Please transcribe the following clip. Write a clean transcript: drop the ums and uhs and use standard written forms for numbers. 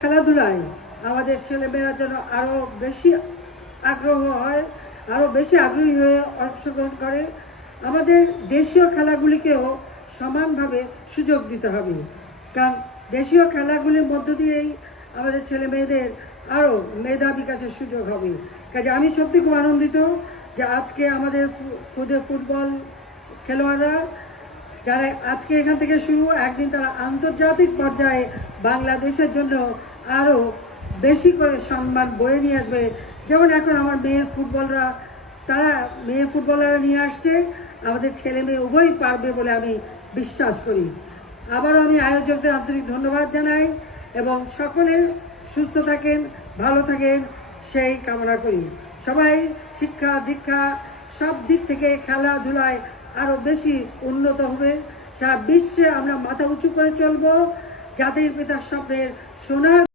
খেলাধুলায় আমাদের ছেলেমেয়েরা যেন আরো বেশি আগ্রহ হয়, আরো বেশি আগ্রহী হয়ে অংশগ্রহণ করে। আমাদের দেশীয় খেলাগুলিকেও সমানভাবে সুযোগ দিতে হবে, কারণ দেশীয় খেলাগুলির মধ্য দিয়েই আমাদের ছেলে মেয়েদের আরও মেধা বিকাশের সুযোগ হবে। কাজে আমি সত্যি খুব আনন্দিত যে আজকে আমাদের ফুটবল খেলোয়াড়রা যারা আজকে এখান থেকে শুরু, একদিন তারা আন্তর্জাতিক পর্যায়ে বাংলাদেশের জন্য আরও বেশি করে সম্মান বয়ে নিয়ে আসবে। যেমন এখন আমার মেয়ে ফুটবলাররা নিয়ে আসছে, আমাদের ছেলে মেয়ে উভয়ই পারবে বলে আমি বিশ্বাস করি। আবারও আমি আয়োজকদের আন্তরিক ধন্যবাদ জানাই এবং সকলে সুস্থ থাকেন, ভালো থাকেন সেই কামনা করি। সবাই শিক্ষা দীক্ষা সব দিক থেকে খেলাধুলায় আরো বেশি উন্নত হবে। সারা বিশ্বে আমরা মাথা উঁচু করে চলবো, জাতির পিতার স্বপ্নের সোনার